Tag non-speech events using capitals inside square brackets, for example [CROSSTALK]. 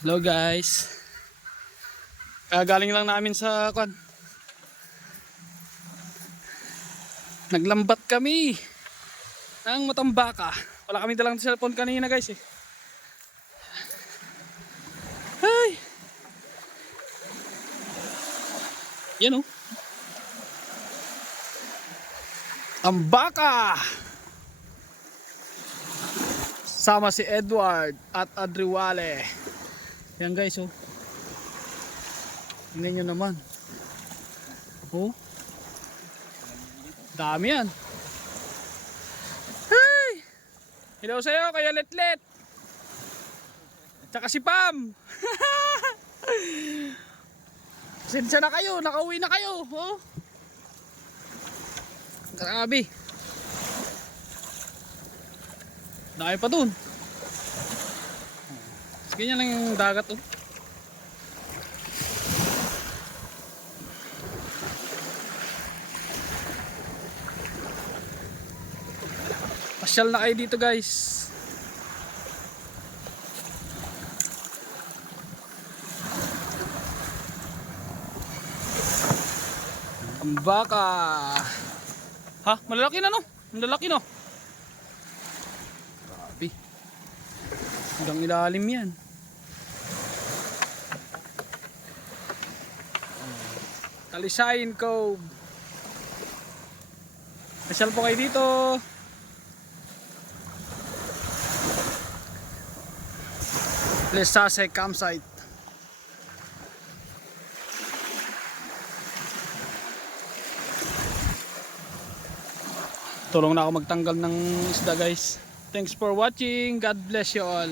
Hello guys. Kagaling lang namin sa kwan. Naglambat kami ng matambaka. Wala kami dalang cellphone kanina guys eh. Ay. Yan oh. Tambaka! Sama si Edward at Adriwale. Yan guys oh. Tingnan nyo naman. Oh. Dami yan. Hey! Hello sa'yo, kaya Letlet. Tsaka si Pam. [LAUGHS] Sensya na kayo, nakauwi na kayo. Oh. Grabe. Dami pa dun. Ganyan lang yung dagat oh. Pasyal na kayo dito guys. Ang baka. Ha? Malalaki na no? Malalaki no? Grabe. Hanggang ilalim yan. Kalisayin Cove. Pasyal po kayo dito. Lesase campsite. Tulong na ako magtanggal ng isda guys. Thanks for watching. God bless you all.